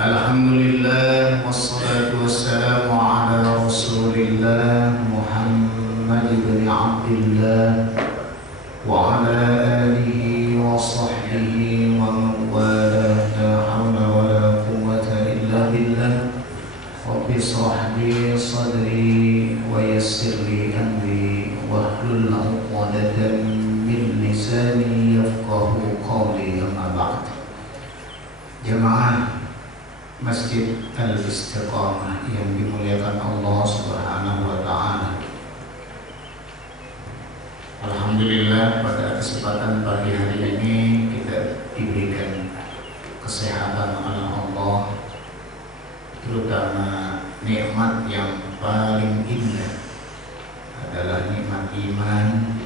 Alhamdulillah wassalatu wassalamu ala Rasulillah Muhammad ibn Abdullah wa ala alihi wa sahbihi wa man wala la hawla wa la quwwata illa billah. Rabbi shrah li sadri wa yassir li amri wahlul 'uqdatam min lisani yafqahu qawli. Amma ba'd. Jemaah Masjid Al-Istiqamah yang dimuliakan Allah Subhanahu wa Ta'ala, alhamdulillah pada kesempatan pagi hari ini kita diberikan kesehatan oleh Allah, terutama nikmat yang paling indah adalah nikmat iman,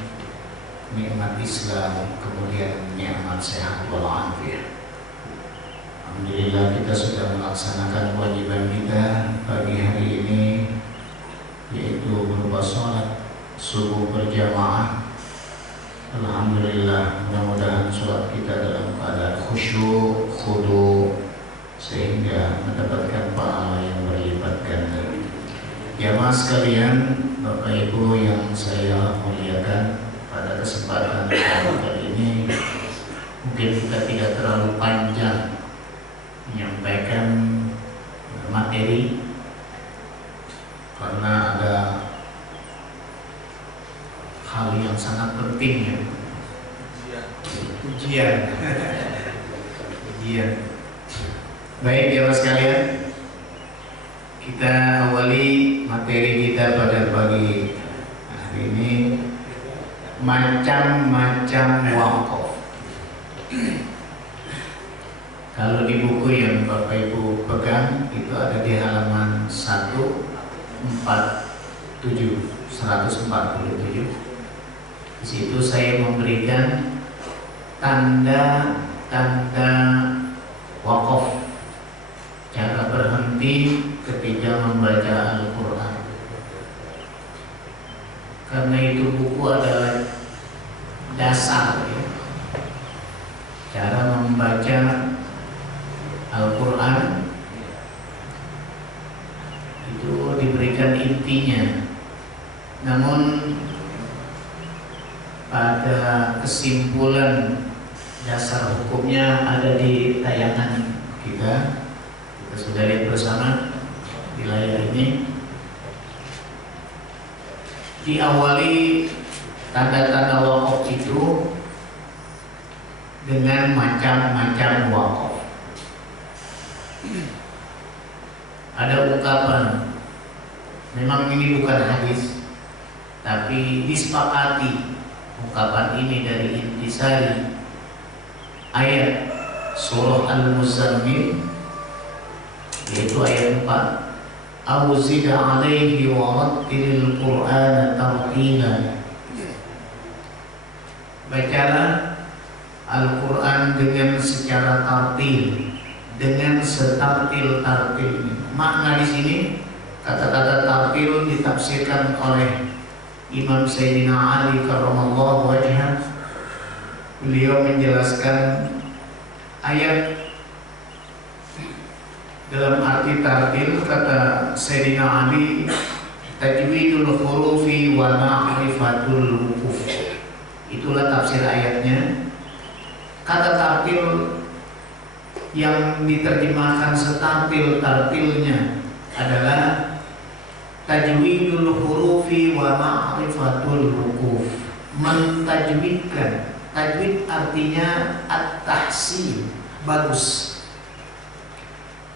nikmat Islam, kemudian nikmat sehat walafiat. Alhamdulillah kita sudah melaksanakan kewajiban kita pagi hari ini, yaitu berupa sholat subuh berjamaah. Alhamdulillah, mudah-mudahan sholat kita dalam keadaan khusyuk, khudu, sehingga mendapatkan pahala yang berlipat ganda. Jamaah sekalian, Bapak Ibu yang saya muliakan, pada kesempatan kali ini mungkin kita tidak terlalu panjang menyampaikan materi karena ada hal yang sangat penting, ya, ujian. Baik jemaah sekalian, kita awali materi kita pada pagi hari ini, macam-macam wakaf. Kalau di buku yang Bapak Ibu pegang itu ada di halaman 147. Di situ saya memberikan tanda-tanda wakaf, cara berhenti ketika membaca Al-Quran. Karena itu buku adalah dasar, ya, cara membaca Al-Quran itu diberikan intinya. Namun pada kesimpulan dasar hukumnya ada di tayangan kita. Kita sudah lihat bersama di layar ini. Diawali tanda-tanda wakaf itu dengan macam-macam wakaf. Ada ungkapan, memang ini bukan hadis, tapi disepakati ungkapan ini dari intisari ayat surah Al-Muzammil, yaitu ayat 4, Awzid alaihi wa rattilil Qur'ana tartila. Bacalah Al-Quran dengan secara tartil, dengan setartil-tartilnya. Makna di sini, kata-kata tartil ditafsirkan oleh Imam Sayyidina Ali karramallahu wajhah. Beliau menjelaskan ayat dalam arti tartil. Kata Sayyidina Ali, tajwidul hurufi wa ma'rifatul wukuf. Itulah tafsir ayatnya. Kata tartil yang diterjemahkan setartil-tartilnya adalah tajwidul hurufi wa ma'rifatul wukuf. Mentajwidkan. Tajwid artinya at-tahsin, bagus,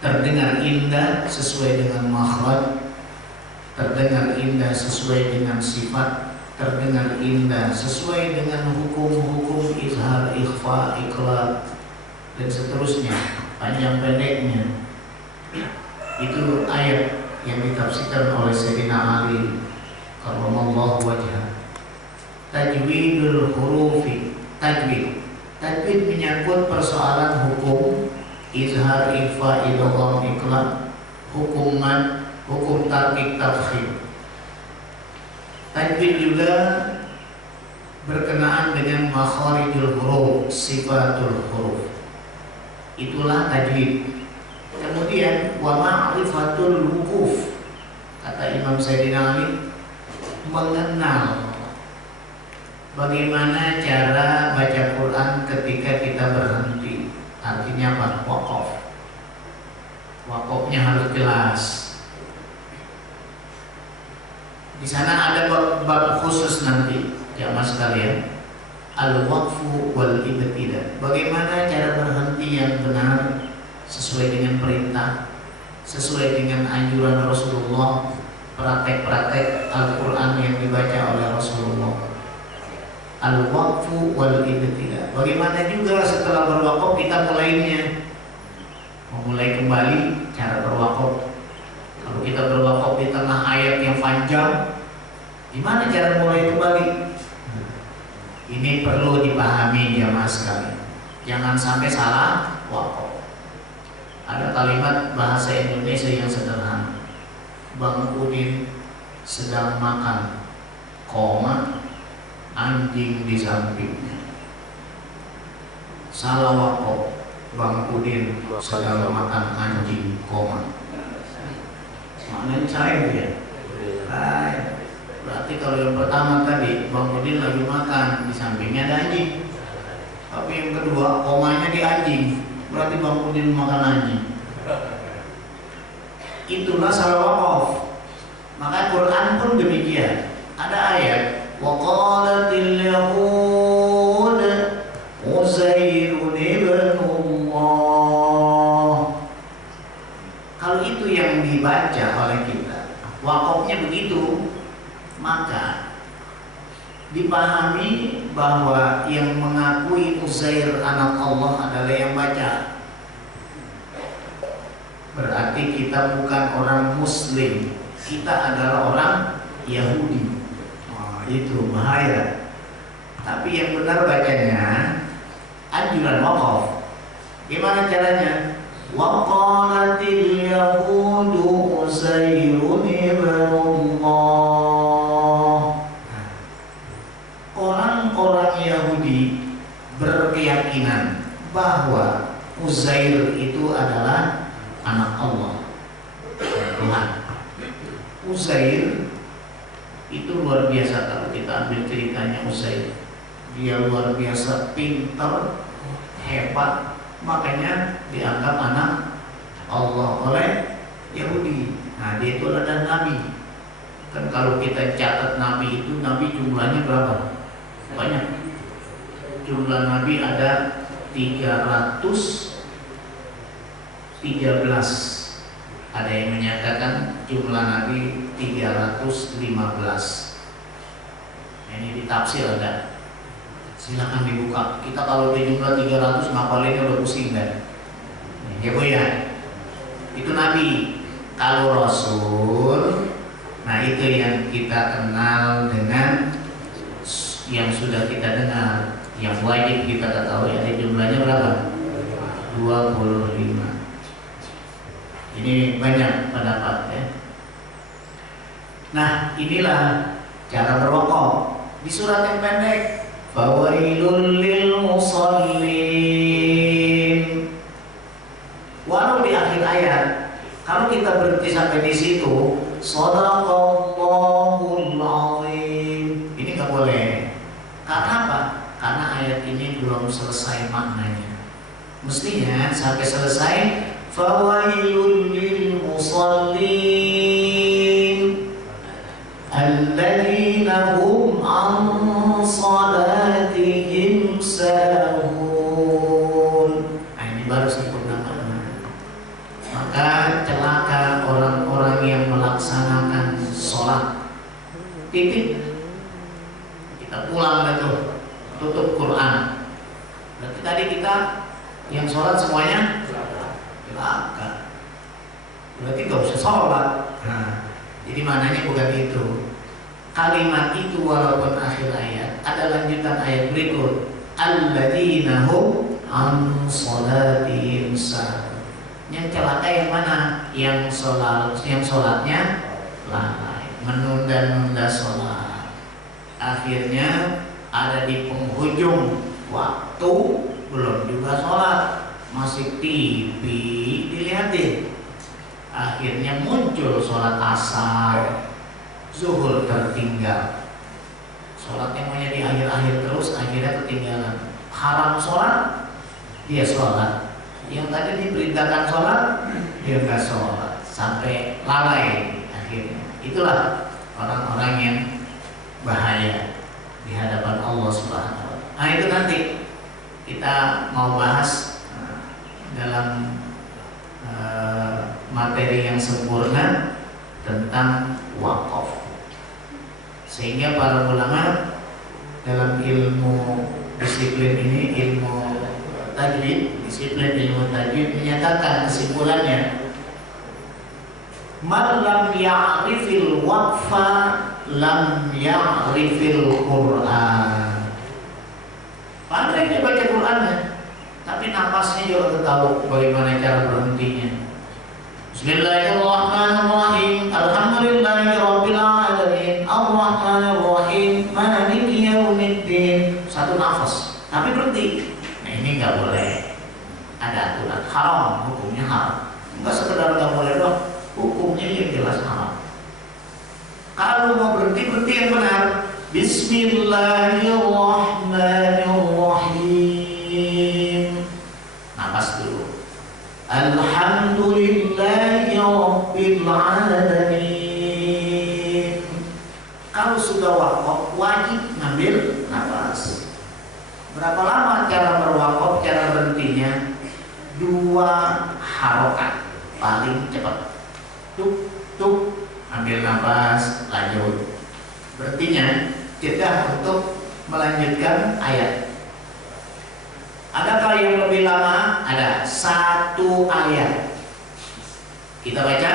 terdengar indah sesuai dengan makhraj, terdengar indah sesuai dengan sifat, terdengar indah sesuai dengan hukum-hukum izhar, ikhfa, iqlab, dan seterusnya, panjang pendeknya. Itu ayat yang ditafsirkan oleh Sayyidina Ali karramallahu wajhah. Tajwidul hurufi, tajwid menyangkut persoalan hukum izhar, ikhfa, idgham, iqlab, hukum tarkik, tafkhim. Tajwid juga berkenaan dengan makharijul huruf, sifatul huruf. Itulah tajwid. Kemudian Kemudian wa ma'rifatul wukuf, kata Imam Sayyidina Ali, mengenal bagaimana cara baca Quran ketika kita berhenti. Artinya apa? Waqaf. Waqafnya harus jelas. Di sana ada bab khusus nanti, jamaah sekalian, al-waqfu wal ibtidah. Bagaimana cara berhenti yang benar sesuai dengan perintah, sesuai dengan anjuran Rasulullah, praktek-praktek Al-Quran yang dibaca oleh Rasulullah. Al-waqfu wal ibtidah. Bagaimana juga setelah berwakaf kita mulainya, memulai kembali cara berwakaf. Kalau kita berwakaf di tengah ayat yang panjang, gimana cara mulai kembali? Ini perlu dipahami jamaah sekalian. Jangan sampai salah wakaf. Ada kalimat bahasa Indonesia yang sederhana. Bang Udin sedang makan, koma, anjing di sampingnya. Salah wakaf. Bang Udin sedang makan anjing, koma. Maknanya saya ya. Berarti kalau yang pertama tadi Bang Udin lagi makan, di sampingnya ada anjing. Tapi yang kedua komanya di anjing, berarti Bang Udin makan anjing. Itulah salah wakaf. Maka Quran pun demikian. Ada ayat wa qalatil yahud Uzairun ibnullah. Kalau itu yang dibaca oleh kita, wakafnya begitu, maka dipahami bahwa yang mengakui Uzair anak Allah adalah yang baca. Berarti kita bukan orang Muslim, kita adalah orang Yahudi. Itu bahaya. Tapi yang benar bacanya anjuran wakaf. Gimana caranya? Wa qalatil yahudu Uzairun ibnullah. Orang-orang Yahudi berkeyakinan bahwa Uzair itu adalah anak Allah, Tuhan. Uzair itu luar biasa. Kalau kita ambil ceritanya Uzair, dia luar biasa pintar, hebat, makanya dianggap anak Allah oleh Yahudi. Nah, dia itu adalah nabi. Kan kalau kita catat nabi itu, nabi jumlahnya berapa? Banyak. Jumlah nabi ada 313. Ada yang menyatakan jumlah nabi 315. Ini ditafsir ada. Silakan dibuka. Kita kalau di jumlah 300 ngapalinnya udah pusing kan? Ya Bu ya. Itu nabi. Kalau rasul, nah itu yang kita kenal dengan yang sudah kita dengar, yang wajib kita ketahui. Ada jumlahnya berapa? 25. Ini banyak pendapat ya. Nah, inilah cara berwakaf di surat yang pendek. Fawailul lil musallin. Walau di akhir ayat, kalau kita berhenti sampai di situ, shadaqallahul azim. Ini nggak boleh. Karena apa? Karena ayat ini belum selesai maknanya. Mestinya sampai selesai. Fawailul lil musallin alladzina hum an salatihim sahun. Nah, ini baru sempurna makna. Maka celaka orang-orang yang melaksanakan sholat. Titik. Kita pulang itu, tutup Quran. Berarti tadi kita yang sholat semuanya celaka. Berarti gak usah sholat. Nah, jadi maknanya bukan itu. Kalimat itu walaupun akhir ayat, ada lanjutan ayat berikut. Alladzina hum an sholatihim sahun. Yang celaka yang mana? Yang sholatnya lalai, menunda-nunda sholat. Akhirnya ada di penghujung waktu, belum juga sholat, masih TV dilihatin. Akhirnya muncul sholat asar, zuhur tertinggal. Sholat yang maunya di akhir-akhir terus, akhirnya ketinggalan. Haram sholat, dia sholat. Yang tadi diperintahkan sholat, dia nggak sholat. Sampai lalai akhirnya. Itulah orang-orang yang bahaya di hadapan Allah Subhanahu wa Ta'ala. Nah, itu nanti kita mau bahas dalam materi yang sempurna tentang wakaf. Sehingga para ulama dalam ilmu disiplin ini, ilmu tajwid, disiplin ilmu tajwid menyatakan kesimpulannya, man lam ya'rifil waqfa lam ya'rifil Qur'an. Pandai dia baca Qur'annya, tapi napasnya juga tahu bagaimana cara berhentinya. Bismillahirrahmanirrahim. Alhamdulillahirabbil alamin. Arrahmanirrahim. Maliki yaumiddin. Satu nafas, tapi berhenti. Nah, ini nggak boleh. Ada aturan, haram, hukumnya haram. Enggak sekedar nggak boleh doang, hukumnya yang jelas haram. Kalau mau berhenti, berhenti yang benar. Bismillahirrahmanirrahim. Nafas dulu. Alhamdulillahi rabbil alamin. Kalau sudah wakaf, wajib ngambil nafas. Berapa lama cara berwakaf, cara berhentinya? 2 harokat paling cepat. Tuk, tuk, ambil nafas, lanjut. Berhentinya jeda untuk melanjutkan ayat. Adakah yang lebih lama? Ada 1 ayat. Kita baca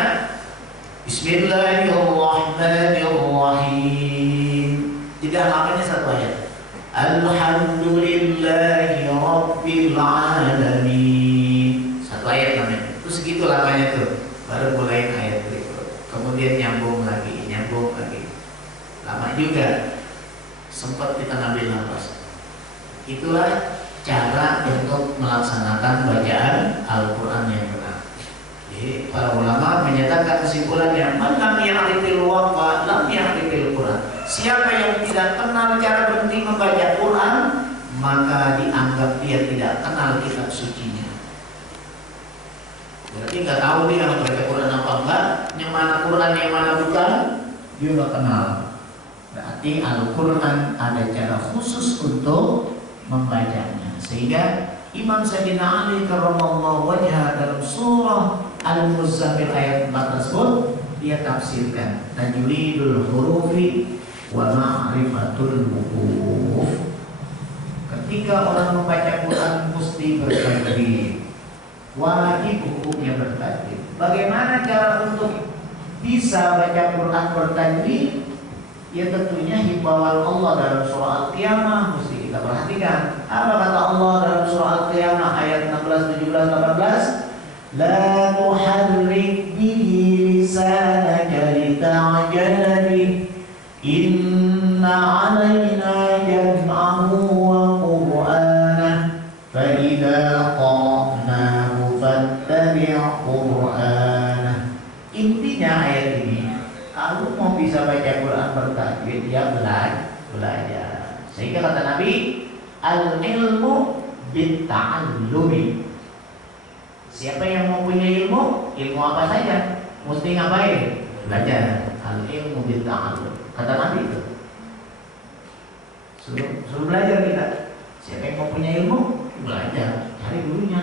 Bismillahirrahmanirrahim. Tidak lamanya 1 ayat. Alhamdulillahi rabbil alamin. 1 ayat namanya. Itu segitu lamanya tuh. Baru mulai ayat berikut. Kemudian nyambung lagi. Lama juga. Sempat kita ngambil nafas. Itulah cara untuk melaksanakan bacaan Al-Quran yang benar. Jadi para ulama menyatakan kesimpulannya, man lam ya'rifil waqfa lam ya'rifil Quran. Siapa yang tidak kenal cara berhenti membaca Quran, maka dianggap dia tidak kenal kitab sucinya. Berarti nggak tahu dia membaca Quran apa enggak, yang mana Quran yang mana bukan, dia nggak kenal. Berarti Al-Quran ada cara khusus untuk membacanya. Sehingga Imam Sayyidina Ali karramallahu wajhah dalam surah Al-Muzammil ayat 4 tersebut dia tafsirkan tajwidul hurufi wa ma'rifatul huruf. Ketika orang membaca Quran mesti bertajwid, wajib hukumnya bertajwid. Bagaimana cara untuk bisa baca Quran bertajwid? Ya tentunya himbauan Allah dalam surah Al-Qiyamah mesti kita perhatikan. Apa kata Allah dalam surah Al-Qiyamah ayat 16, 17, 18? La tuharrik bihi lisanaka lita'jala bih. Inna 'alaina jam'ahu wa qur'anah. Fa idza qara'nahu fattabi' qur'anah. Intinya ayat ini, kalau mau bisa baca Quran bertajwid, ya belajar. Sehingga kata Nabi, al-ilmu bitta'allumi. Siapa yang mau punya ilmu apa saja, mesti ngapain? Belajar. Al-ilmu bitta'allum. Kata Nabi itu. Suruh belajar kita. Siapa yang mau punya ilmu, belajar. Cari gurunya.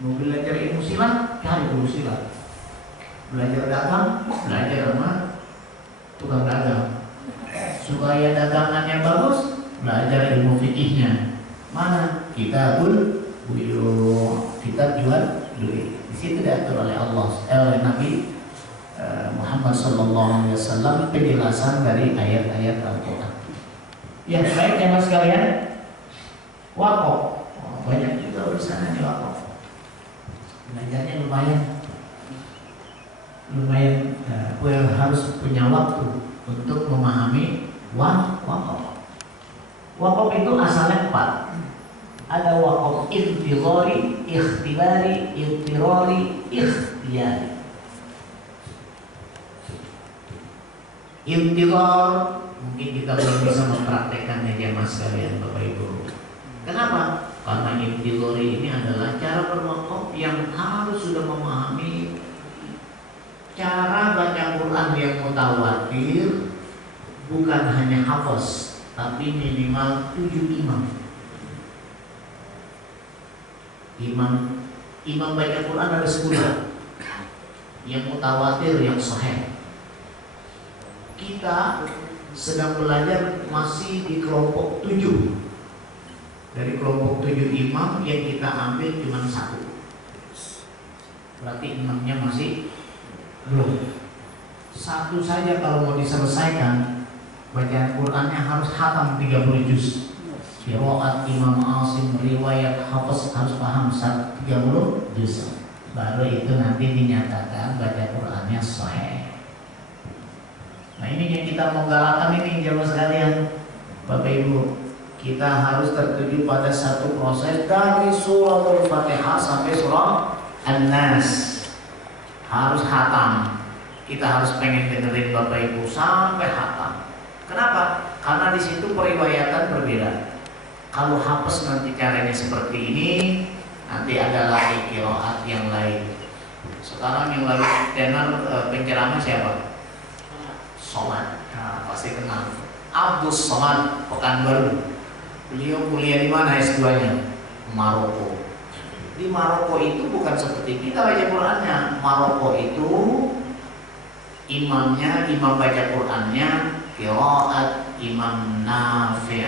Mau belajar ilmu silat, cari guru silat. Belajar dagang, belajar sama tukang dagang. Supaya dagangannya bagus, belajar ilmu fikihnya. Mana? Kitabul buyur, kita jual beli. Di situ diatur oleh Allah, oleh Nabi Muhammad Sallallahu Alaihi Wasallam penjelasan dari ayat-ayat Al-Quran. Ya baik ya mas sekalian, wakaf banyak juga urusannya wakaf. Belajarnya lumayan harus punya waktu untuk memahami wakaf. Wakaf itu asalnya 4. Ada wakaf intizari, ikhtibari, ittirari, ikhtiyari. Intizar mungkin kita belum bisa mempraktekannya jamaah sekalian Bapak Ibu. Kenapa? Karena intizar ini adalah cara berwakaf yang harus sudah memahami cara baca Quran yang mutawatir, bukan hanya hafaz, tapi minimal 7 imam. Imam baca Quran ada 10. Yang mutawatir, yang sahih. Kita sedang belajar masih di kelompok 7. Dari kelompok 7 imam yang kita ambil cuma 1. Berarti imamnya masih belum. 1 saja kalau mau diselesaikan bacaan Qurannya harus khatam 30 juz. Qiraat Imam Asim, riwayat Hafiz harus paham 30 juz. Baru itu nanti dinyatakan baca Qurannya sahih. Nah ini yang kita mau galakan ini jamaah sekalian, Bapak Ibu, kita harus tertuju pada satu proses dari suratul Fatihah sampai surah An-Nas, harus khatam. Kita harus pengen dengerin Bapak Ibu sampai khatam. Kenapa? Karena di situ periwayatan berbeda. Kalau hafaz nanti caranya seperti ini, nanti ada lagi qiraat yang lain. Sekarang yang lagi tenar penceramah siapa? Somad, nah, pasti kenal. Abdus Somad Pekanbaru. Beliau kuliah di mana S2-nya? Maroko. Di Maroko itu bukan seperti kita baca Qurannya. Maroko itu imamnya, imam baca Qurannya qiraat Imam Nafi',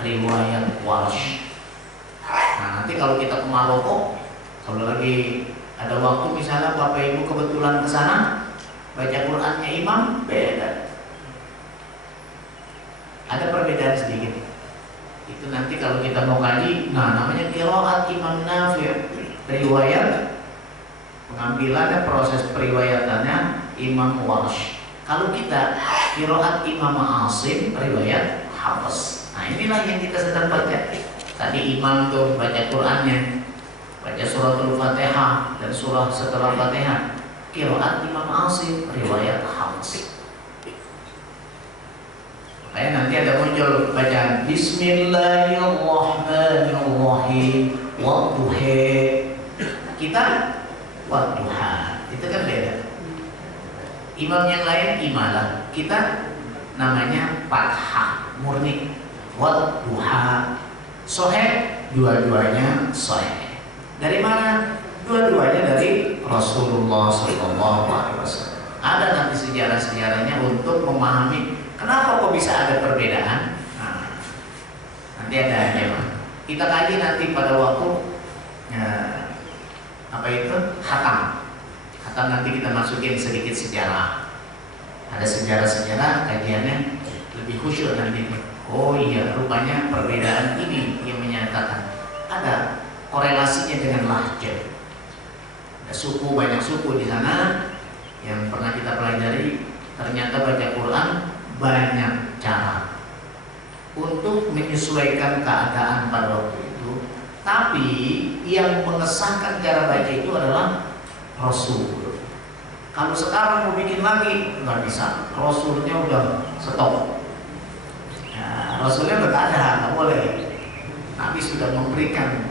riwayat Warsh. Nah, nanti kalau kita ke Maroko, kalau lagi ada waktu misalnya Bapak Ibu kebetulan ke sana, baca Qurannya imam beda. Ada perbedaan sedikit. Itu nanti kalau kita mau kaji, nah namanya qiraat Imam Nafi', riwayat pengambilannya, proses periwayatannya Imam Warsh. Kalau kita qiraat Imam Asim, riwayat Hafiz. Nah inilah yang kita sedang baca. Tadi imam tuh baca Qurannya, baca suratul Fatihah dan surah setelah Fatihah. Qiraat Imam Asim, riwayat Hafiz. Makanya nanti ada muncul bacaan Bismillahirrahmanirrahim wadduha. Kita wadduha, itu kan beda. Imam yang lain imalah, kita namanya fathah murni. Wadduha sahih, dua-duanya sahih. Dari mana? Dua-duanya dari Rasulullah SAW. Ada nanti sejarah-sejarahnya untuk memahami kenapa kok bisa ada perbedaan. Nah, nanti ada aja Pak. Kita kaji nanti pada waktu apa itu khatam. Khatam nanti kita masukin sedikit sejarah. Ada sejarah-sejarah kajiannya lebih khusyuk nanti. Oh iya, rupanya perbedaan ini yang menyatakan ada korelasinya dengan lahjah. Ada suku, banyak suku di sana yang pernah kita pelajari. Ternyata baca Quran banyak cara untuk menyesuaikan keadaan pada waktu itu. Tapi yang mengesahkan cara baca itu adalah Rasul. Kalau sekarang mau bikin lagi nggak bisa. Rasulnya udah stop. Ya, Rasulnya udah nggak ada, nggak boleh. Nabi sudah memberikan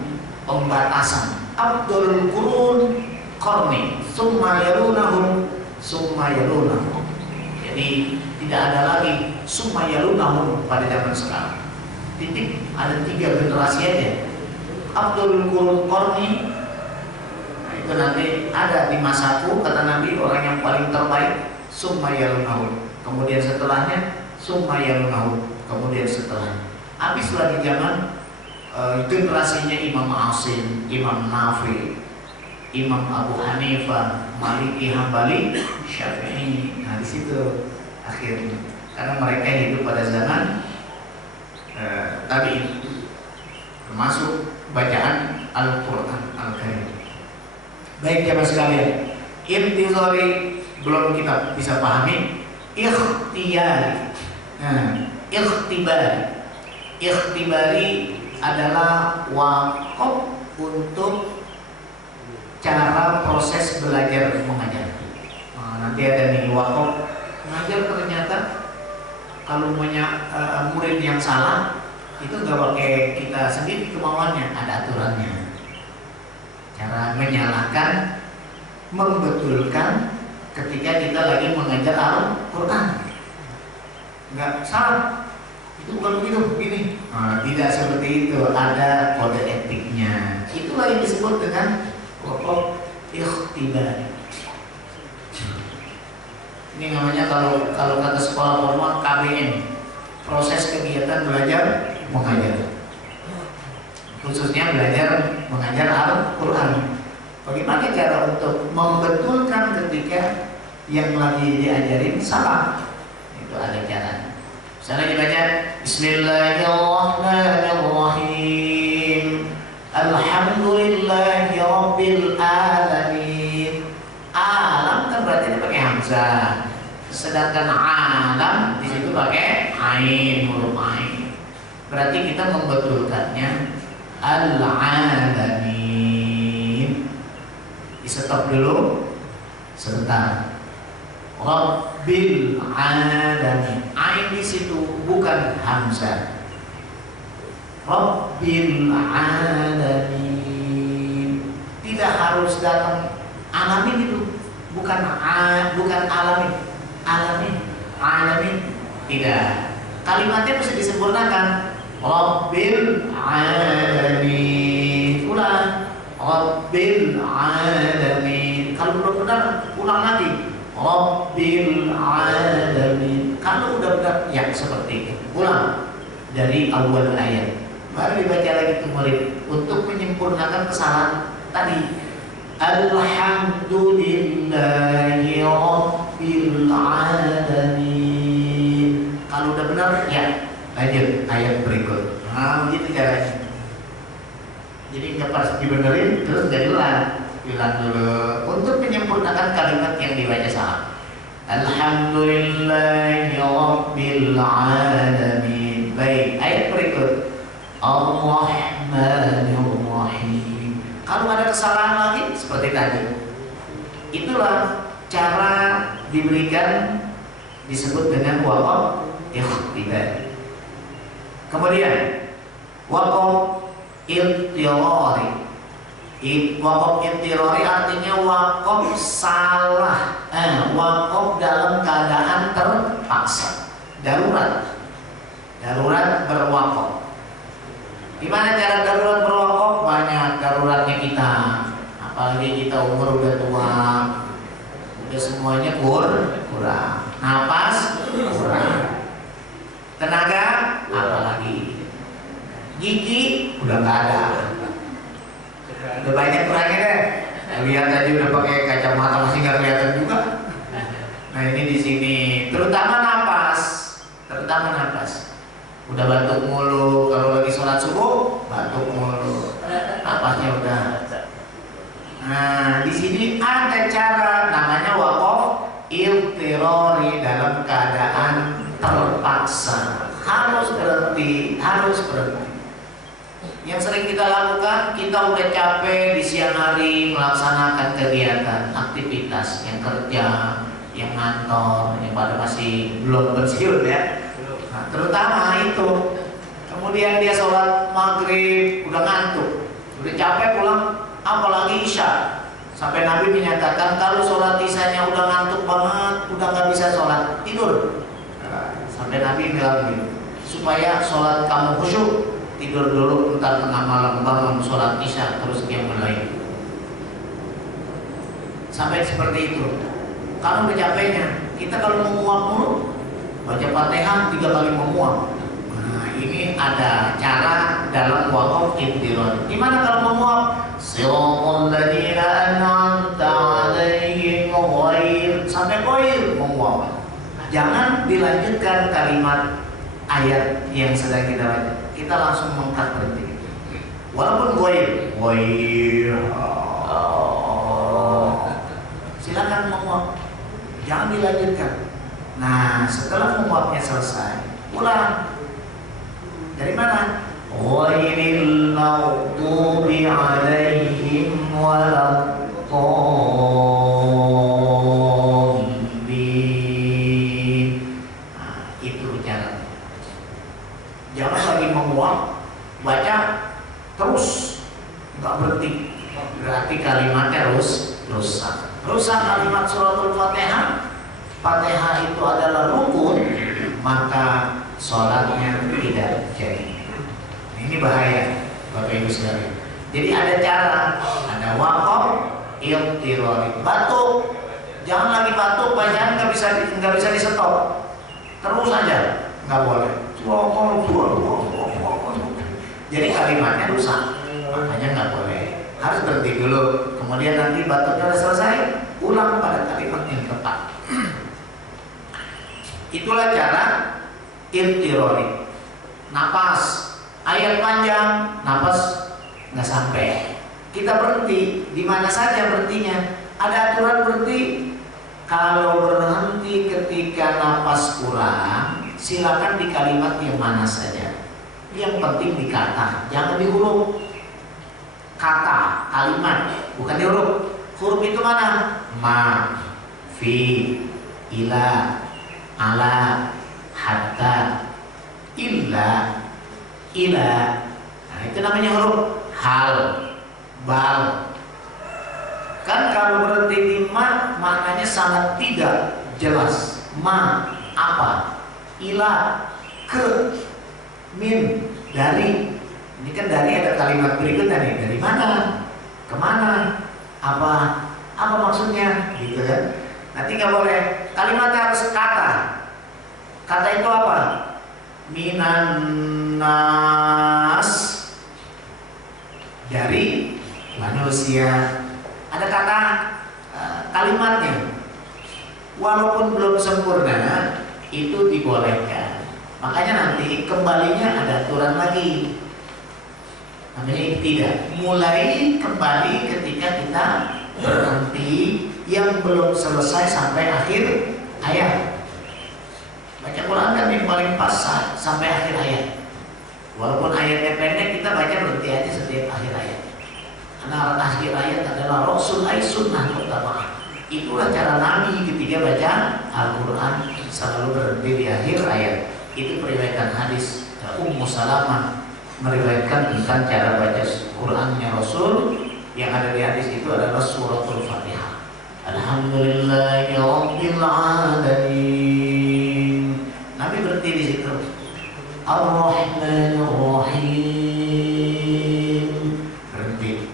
pembatasan. Abdul Qurun Qarni, summa yalunahum, summa yalunahum. Jadi tidak ada lagi summa yalunahum pada zaman sekarang. Titik, ada 3 generasi aja. Abdul Qurun Qarni, nah itu nanti ada di masaku, kata Nabi, orang yang paling terbaik. Summa yalunahum, kemudian setelahnya summa yalunahum, kemudian setelahnya. Habislah di zaman generasinya Imam Asim, Imam Nafi', Imam Abu Hanifah, Maliki, Hambali, Syafi'i. Nah di situ akhirnya, karena mereka hidup pada zaman tabi'in, termasuk bacaan Al-Quran Al-Karim. Baik jamaah sekalian, intizari belum kita bisa pahami. Ikhtiyari, ikhtibari adalah wakaf untuk cara proses belajar mengajar. Nah, nanti ada nih wakaf Ngajar ternyata kalau murid yang salah itu nggak pakai kita sendiri kemauannya, ada aturannya. Cara menyalahkan, membetulkan ketika kita lagi mengajar Al-Quran. Nggak salah, itu bukan begitu, begini. Tidak seperti itu, ada kode etiknya. Itulah yang disebut dengan pokok ikhtibar. Ini namanya kalau kata sekolah formal KBM, proses kegiatan belajar mengajar, khususnya belajar mengajar Al-Quran. Bagaimana cara untuk membetulkan ketika yang lagi diajarin salah? Itu ada cara. Misalnya dibaca Bismillahirrahmanirrahim, Alhamdulillahi Rabbil Alamin. Alam kan berarti pakai hamzah, sedangkan alam di situ pakai ain, huruf ain. Berarti kita membetulkannya al-alamin. Di stop dulu sebentar. Rabbil alamin. Ain di situ bukan hamzah. Rabbil alamin. Tidak harus datang alamin itu. Bukan alamin. Alamin tidak. Kalimatnya mesti disempurnakan. Rabbil alamin. Ulang. Rabbil alamin. Kalau belum benar, ulang lagi. Rabbil alamin. Kalau udah benar, ya seperti itu. Ulang dari awal ayat. Baru dibaca lagi ke murid untuk menyempurnakan kesalahan tadi. Alhamdulillahi Rabbil Alamin. Kalau udah benar, ya lanjut ayat berikut. Nah, gitu caranya. Jadi nggak pas dibenerin, terus jadi ulang dulu untuk menyempurnakan kalimat yang dibaca salah. Alhamdulillahi Rabbil Alamin. Baik, ayat berikut. Ar-Rahmanir-Rahim. Kalau ada kesalahan lagi seperti tadi, itulah cara diberikan, disebut dengan waqaf ikhtibar. Kemudian waqaf iltirari. Waqaf iltirari artinya waqaf salah, waqaf dalam keadaan terpaksa, darurat berwaqaf. Gimana cara darurat berwaqaf? Banyak daruratnya kita, apalagi kita umur udah tua, udah semuanya kurang, napas kurang, tenaga apalagi, gigi udah nggak ada, udah banyak kurangnya deh. Lihat aja udah pakai kacamata masih nggak kelihatan juga. Nah ini di sini, terutama napas. Udah batuk mulu, kalau lagi sholat subuh batuk mulu, napasnya udah. Nah di sini ada cara namanya waqaf iltirari, dalam keadaan terpaksa, harus berhenti. Yang sering kita lakukan, kita udah capek di siang hari melaksanakan kegiatan, aktivitas, yang kerja, yang ngantor, yang pada masih belum pensiun ya. Nah, terutama itu. Kemudian dia sholat maghrib, udah ngantuk, udah capek pulang, apalagi isya. Sampai Nabi menyatakan kalau sholat isyanya udah ngantuk banget, udah nggak bisa sholat, tidur. Sampai Nabi bilang gitu, supaya sholat kamu khusyuk, tidur dulu, entar tengah malam bangun sholat isya, terus dia mulai. Sampai seperti itu. Kalau udah capeknya, kita kalau menguap mulu, baca Fatihah 3 kali menguap. Nah, ini ada cara dalam waqaf iltirari. Gimana kalau menguap? Siratal ladzina an'amta 'alaihim ghair, sampai ghair menguap. Jangan dilanjutkan kalimat ayat yang sedang kita baca. Kita langsung mengangkat berhenti. Walaupun ghair, silakan menguap. Jangan dilanjutkan. Nah, setelah menguapnya selesai, ulang. Dari mana? Ghairil maghdubi 'alaihim waladdallin. Fatihah itu adalah rukun, maka sholatnya tidak jadi. Ini bahaya, Bapak Ibu sekalian. Jadi ada cara, ada waqaf, iltirori, batuk. Jangan lagi batuk, bacaan nggak bisa di stop, terus aja, nggak boleh. Jadi kalimatnya rusak, makanya nggak boleh. Harus berhenti dulu, kemudian nanti batuknya udah selesai, ulang pada kalimat yang tepat. Itulah cara iltirori. Napas, ayat panjang, napas nggak sampai. Kita berhenti, di mana saja berhentinya. Ada aturan berhenti. Kalau berhenti ketika napas kurang, silakan di kalimat yang mana saja. Yang penting di kata, jangan di huruf. Kata, kalimat, bukan di huruf. Huruf itu mana? Ma, fi, ila, ala, hatta, illa, ila. Nah, itu namanya huruf. Hal, bal. Kan kalau berhenti di ma, maknanya sangat tidak jelas. Ma, apa? Ila, ke, min, dari. Ini kan dari ada kalimat berikutnya nih. Dari mana? Kemana? Apa maksudnya? Gitu kan? Nanti nggak boleh. Kalimatnya harus kata. Kata itu apa? Minan nas, dari manusia. Ada kata kalimatnya, walaupun belum sempurna, itu dibolehkan. Makanya nanti kembalinya ada aturan lagi, namanya tidak. Mulai kembali ketika kita berhenti yang belum selesai sampai akhir ayat. Baca Quran kan yang paling pas sampai akhir ayat. Walaupun ayatnya pendek, kita baca berhenti aja setiap akhir ayat. Karena akhir ayat adalah Rasul sunnah pertama. Itulah cara Nabi ketika baca Al-Quran selalu berhenti di akhir ayat. Itu periwayatan hadis Ummu Salamah meriwayatkan tentang cara baca Qurannya Rasul. Yang ada di hadis itu adalah suratul Fatihah. Alhamdulillahi Rabbil Alamin. Nabi berhenti di situ. Ar-Rahmanir Rahim. Berhenti.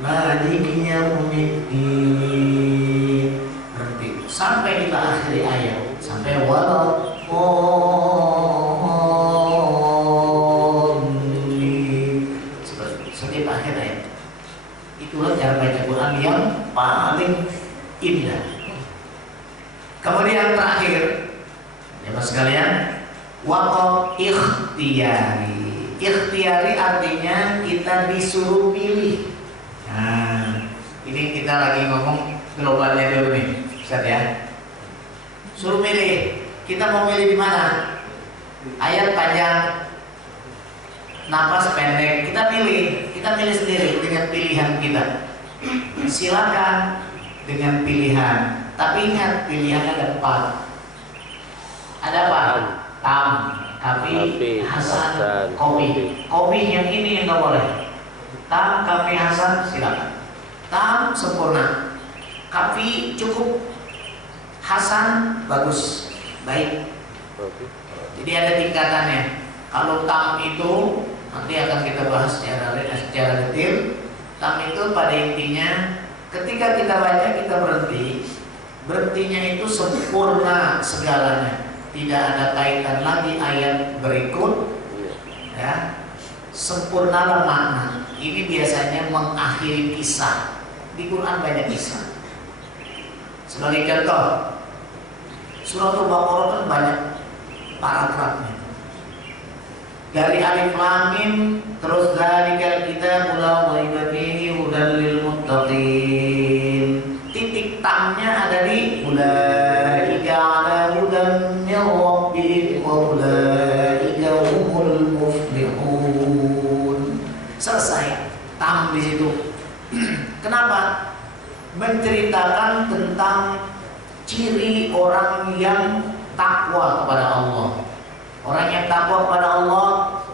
Maliki Yaumiddin. Berhenti sampai di akhir ayat, sampai walau setiap akhir ayat. Itulah cara baca Quran yang paling indah. Kemudian terakhir, Bapak sekalian, waqaf ikhtiyari. Ikhtiyari artinya kita disuruh pilih. Nah, ini kita lagi ngomong globalnya dulu nih, Ustaz ya. Suruh milih. Kita mau milih di mana? Ayat panjang, napas pendek. Kita pilih sendiri dengan pilihan kita. Silakan dengan pilihan. Tapi ingat pilihannya ada 4. Ada apa? Tam, kafi, hasan, kopi. Kopi yang ini yang nggak boleh. Tam, kafi, hasan, silakan. Tam sempurna, kafi cukup, hasan bagus, baik. Jadi ada tingkatannya. Kalau tam itu nanti akan kita bahas secara detail. Tam itu pada intinya ketika kita baca kita berhenti. Berhentinya itu sempurna segalanya. Tidak ada kaitan lagi ayat berikut, ya. Sempurnalah makna. Ini biasanya mengakhiri kisah. Di Quran banyak kisah. Sebagai contoh, Surah Al-Baqarah kan banyak paragrafnya. Dari alif lam mim, terus dzalikal kitabul la raiba fihi hudal lil muttaqin. Titik tamnya ada di ulaika ala hudan min rabbihim wa ulaika humul muflihun. Selesai, tam di situ. Kenapa? Menceritakan tentang ciri orang yang takwa kepada Allah. Orang yang takwa kepada Allah,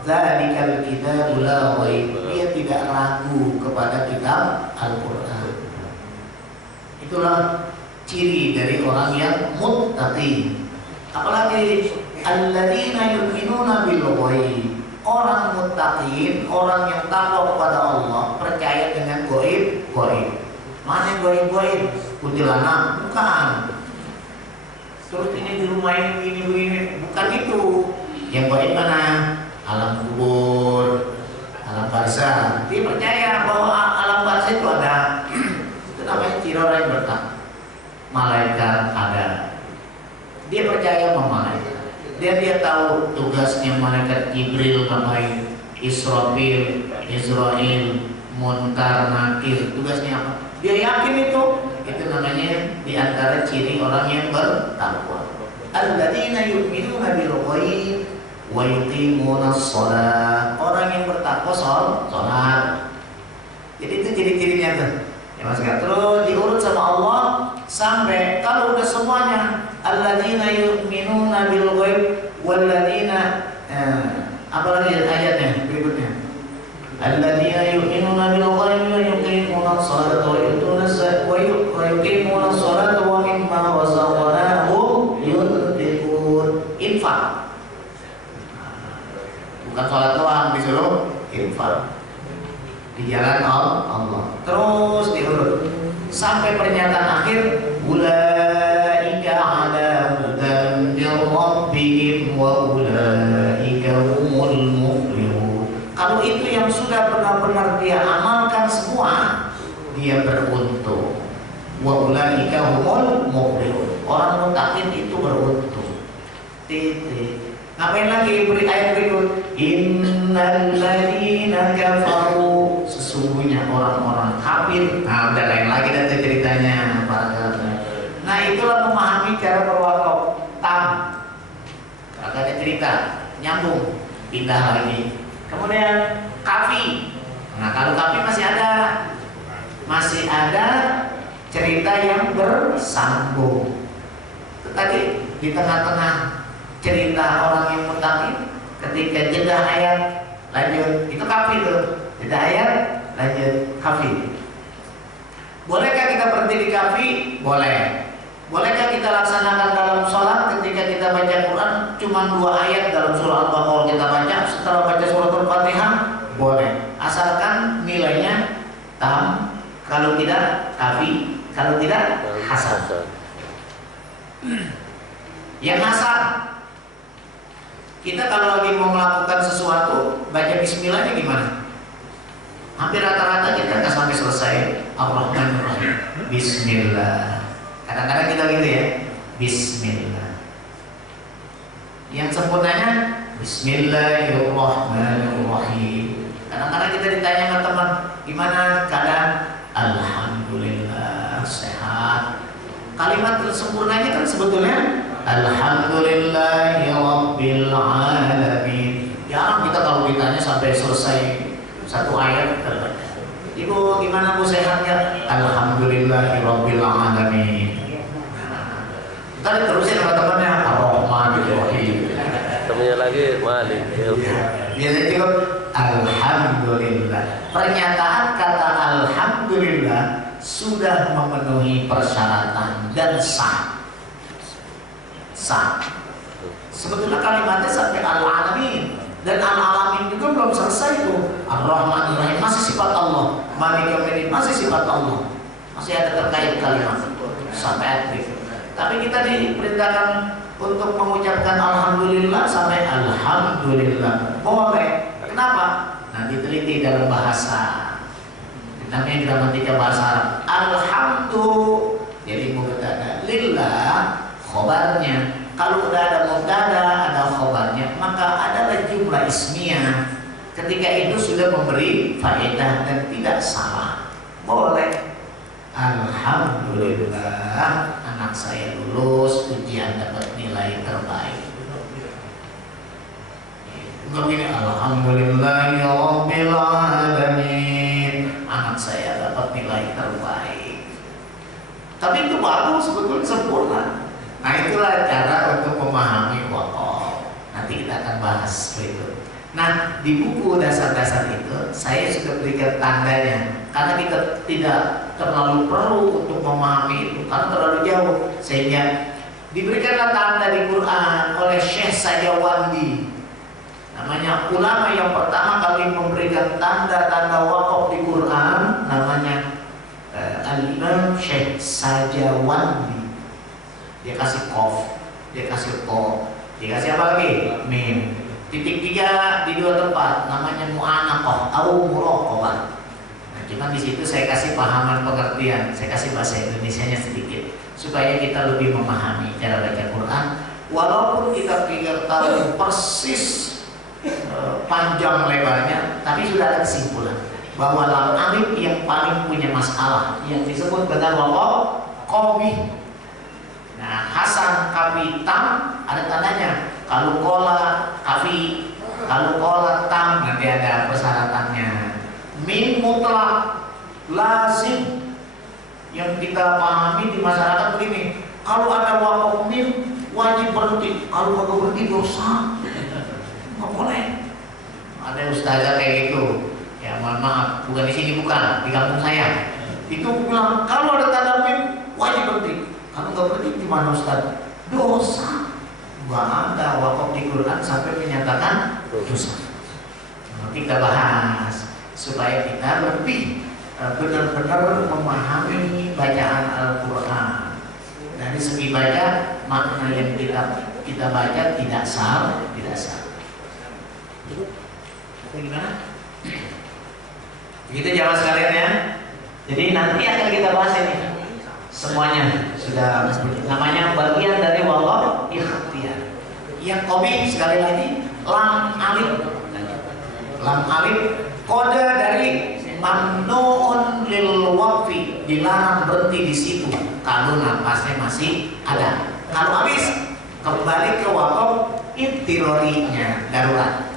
dzalikal kitabul la raib. Dia tidak ragu kepada kitab Al-Qur'an. Itulah ciri dari orang yang muttaqi. Apalagi alladzina yu'minuna bil ghaib. Orang muttaqin, orang yang takwa kepada Allah, percaya dengan gaib. Mana gaib? Kuntilanak? Bukan. Terus ini di rumah ini begini, bukan itu. Yang gaib mana? Alam kubur, alam barzah. Dia percaya bahwa alam barzah itu ada. Itu namanya ciri orang yang bertakwa. Malaikat ada. Dia percaya sama malaikat. Dia tahu tugasnya malaikat Jibril, namanya Israfil, Israel, Munkar, Nakir. Tugasnya apa? Dia yakin itu. Itu namanya diantara ciri orang yang bertakwa. Alladzina yu'minuna bil ghaib wa yuqimunas shalah. Orang yang bertakwa salat. Jadi itu ciri-cirinya tuh. Ya Mas, terus diurut sama Allah sampai kalau udah semuanya alladzina yu'minuna bil ghaib walladzina apalagi ayatnya berikutnya alladzina yu'minuna bil ghaib wa yuqimuna sholata wa yutuna wa yuqimuna sholata wa mimma razaqnahum yunfiqun. Infak, bukan sholat doang, disuruh infak di jalan Allah. Terus diurut sampai pernyataan akhir ulaika ala hudan min rabbihim wa ulaika humul muflihun. Kalau itu yang sudah benar-benar dia amalkan semua, dia beruntung. Wa ulaika humul muflihun. Orang muttaqin itu beruntung. Titik. Ngapain lagi beri ayat berikut? Innal ladzina kafaru, sesungguhnya orang-orang kafir. Nah, udah lain lagi dan ceritanya para kafir. Nah, itulah memahami cara berwakaf. Agak ada cerita, nyambung, pindah lagi. Kemudian kafi. Nah, kalau kafi masih ada cerita yang bersambung. Tadi di tengah-tengah cerita orang yang muttaqin, ketika jeda ayat lanjut itu kafi tuh, jeda ayat lanjut kafi. Bolehkah kita berhenti di kafi? Boleh. Bolehkah kita laksanakan dalam sholat ketika kita baca Quran cuma 2 ayat dalam surah Al-Baqarah kita baca setelah baca surah Al-Fatihah? Boleh, asalkan nilainya tam. Kalau tidak kafi, kalau tidak hasan. Yang hasan, kita kalau lagi mau melakukan sesuatu baca bismillahnya gimana? Hampir rata-rata kita nggak sampai selesai Ar-Rahmanir-Rahim. Bismillah. Kadang-kadang kita gitu ya. Bismillah. Yang sempurnanya Bismillahirrahmanirrahim. Kadang-kadang kita ditanya sama teman, gimana keadaan? Alhamdulillah sehat. Kalimat sempurnanya kan sebetulnya Alhamdulillahi Rabbil Alamin. Jarang kita kalau ditanya sampai selesai satu ayat terbaca. Ibu gimana Bu, sehat ya? Alhamdulillahi Rabbil Alamin. Tadi terusin sama temannya Ar-Rahmanir-Rahim. Temennya lagi Malik. Biasanya cukup Alhamdulillah. Pernyataan kata Alhamdulillah sudah memenuhi persyaratan dan sah. Sebetulnya kalimatnya sampai Al-Alamin, dan Al-Alamin juga belum selesai itu. Ar-Rahmanir-Rahim masih sifat Allah, Malik Yaumiddin masih sifat Allah, masih ada terkait kalimat sampai akhir. Tapi kita diperintahkan untuk mengucapkan Alhamdulillah sampai Alhamdulillah. Boleh. Kenapa? Nah, diteliti dalam bahasa. Namanya gramatika bahasa Arab. Alhamdu, jadi mubtada, lillah khobarnya. Kalau udah ada mubtada, ada khobarnya, maka adalah jumlah ismiyah. Ketika itu sudah memberi faedah dan tidak salah. Boleh. Alhamdulillah, anak saya lulus ujian dapat nilai terbaik. Begini, Alhamdulillah ya Rabbil Alamin, anak saya dapat nilai terbaik. Tapi itu baru sebetulnya sempurna. Nah, itulah cara untuk memahami wakaf. Nanti kita akan bahas berikut. Nah, di buku dasar-dasar itu saya sudah berikan tandanya, karena kita tidak terlalu perlu untuk memahami itu karena terlalu jauh, sehingga diberikanlah tanda di Quran oleh Syekh Sajawandi. Namanya ulama yang pertama kali memberikan tanda-tanda wakaf di Quran, namanya Al-Imam Syekh Sajawandi. Dia kasih kof, dia kasih ko, dia kasih apa lagi? Mim. Titik 3 di 2 tempat, namanya mu'anaqah atau muraqabah. Nah, cuma di situ saya kasih pahaman pengertian, saya kasih bahasa Indonesianya sedikit supaya kita lebih memahami cara baca Quran. Walaupun kita pikir tahu persis panjang lebarnya, tapi sudah ada kesimpulan bahwa lam alif yang paling punya masalah yang disebut dengan wakaf qomi. Nah, Hasan kafi tam ada tandanya. Kalau kola kafi, kalau kola tam nanti ada persyaratannya. Mim mutlak lazim yang kita pahami di masyarakat begini. Kalau ada wakaf mim wajib berhenti. Kalau nggak berhenti dosa. Nggak boleh. Ada ustazah kayak gitu. Ya mohon maaf, bukan di sini, bukan di kampung saya. Itu bilang kalau ada tanda mim wajib berhenti. Kalau nggak berhenti gimana Ustaz? Dosa. Nggak ada wakaf di Quran sampai menyatakan dosa. Nah, kita bahas supaya kita lebih benar-benar memahami bacaan Al-Quran. Dari segi baca, makna yang kita baca tidak salah, tidak salah. Gimana? Begitu jamaah sekalian ya. Jadi nanti akan kita bahas ini semuanya sudah namanya bagian dari wakaf ikhtiar. Yang qomi sekali lagi lam alif. Lam alif kode dari mamnuun lil waqfi, dilarang berhenti di situ kalau napasnya masih ada. Kalau habis kembali ke wakaf ittirorinya, darurat.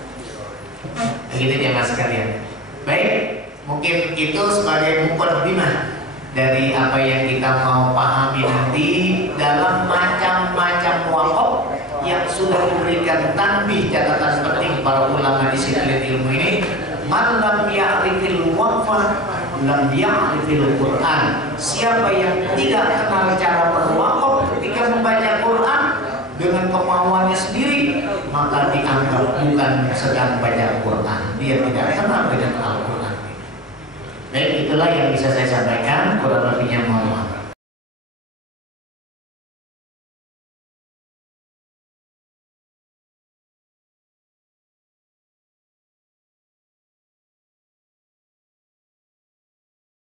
Begitu jamaah sekalian. Baik, mungkin itu sebagai muqaddimah dari apa yang kita mau pahami nanti dalam macam-macam wakaf yang sudah diberikan tanbih, catatan penting para ulama disiplin ilmu ini. Man lam ya'rifil waqfa lam ya'rifil Quran. Siapa yang tidak kenal cara berwakaf ketika membaca Quran dengan kemauannya sendiri, maka dianggap bukan sedang baca Quran. Dia tidak kenal dengan Al-Quran. Baik, itulah yang bisa saya sampaikan. Kurang lebihnya mohon maaf.